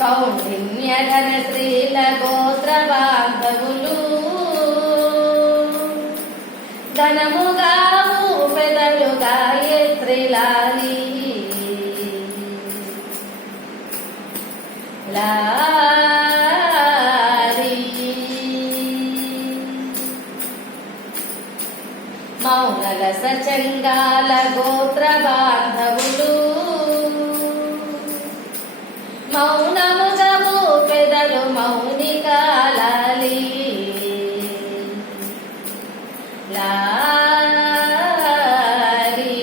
కౌండిన్యధన స్త్రీల గోత్ర బాంధవులు ధనముగా పెదలు గాయత్రిలాలి లాలి మౌనల సచంగాల గోత్ర బాంధవులు మౌనముగము పెదలు మౌనికాలాలి. లాలి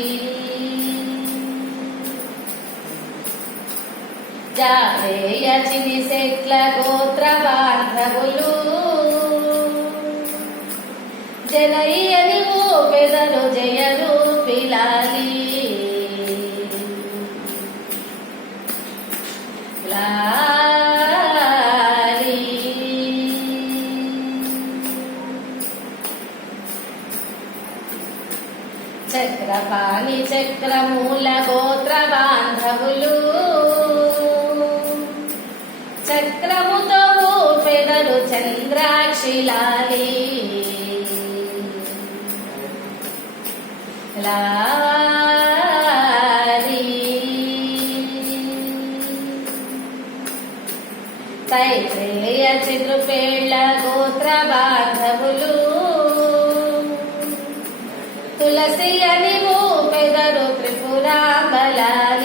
జారేయ చిని సెట్ల గోత్ర బాంధవులు జనయ్యని పెదలు జయరు పిలాలి. చక్రపాణి చక్రమూల గోత్ర బాంధవులు. చక్రముతో పెదలు చంద్రాక్షిలాలి లాలి తైత్రేయ చిత్రుపేళ్ళ గోత్ర బాంధవులు తులసి అని పెదరు త్రిపురాంబలాలి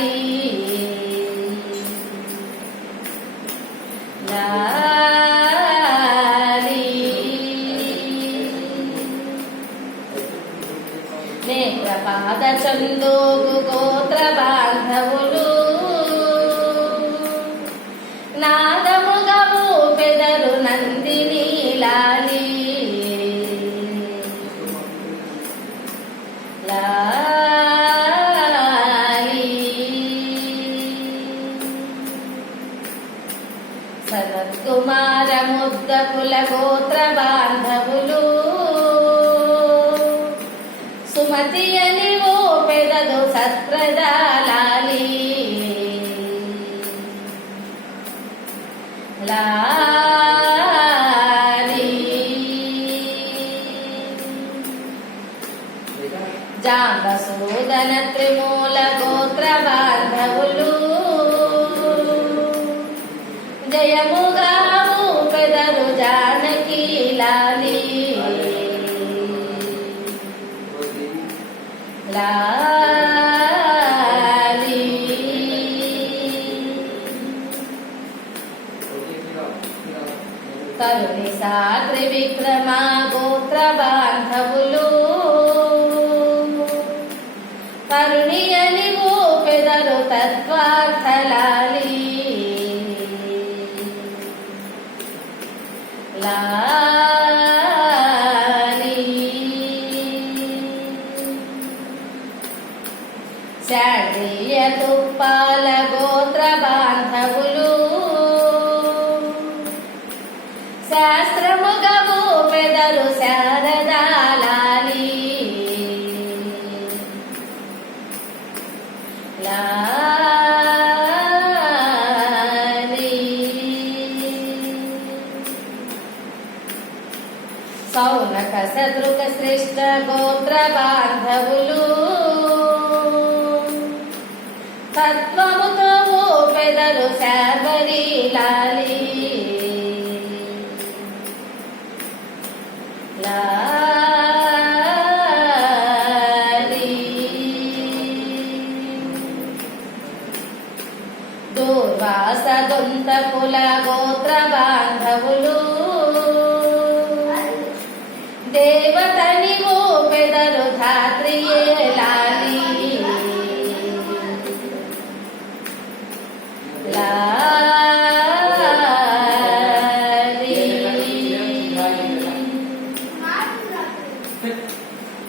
నేత్రపాద చందోగు గోత్ర బాంధవులు నాదముగము పెదరు నందిని లాలి లాలి సనత్కుమార ముద్ద కుల గోత్ర బాంధవులు సుమతి అని ఓ పెదలు సత్ప్రదాలాలి. లాలి లాలి కరుణి శాండియ తుప్పాల గోత్ర బాంధవులు శాస్త్రముగము పెదలు శారదాలి సౌనక శత్రుక శ్రేష్ట గోత్ర బాంధవులు తత్వముతో పెదలు శాబరి లాలి. లాలి. దూర్వాస దొంత కుల గోత్ర బాంధవులు. దేవతని ఓ పెదలు ధాత్రియే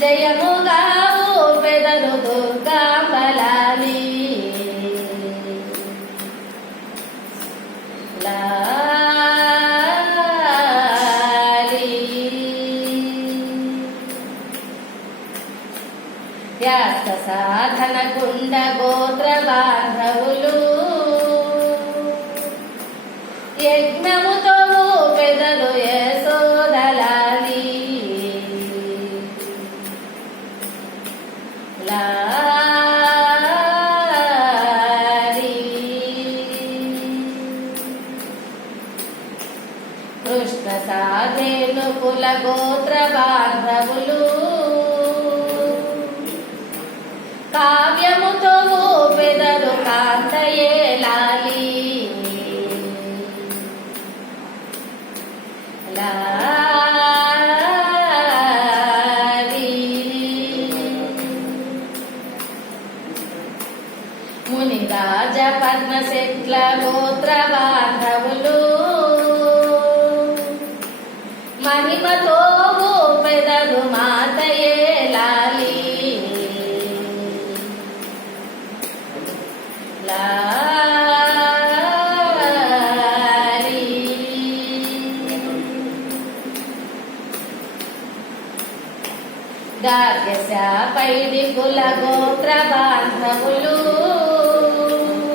జయముగా పెదరు దుర్గాంబలాలి. సాధన కుండ గోత్ర బాధ కృష్ణ సాధేను కుల గోత్ర పద్మశెట్ల గోత్ర బాంధవులు. మహిమతో పెదలు మాతయే లాలి. లాలి. గార్గశ పైడి కుల గోత్ర బాంధవులు.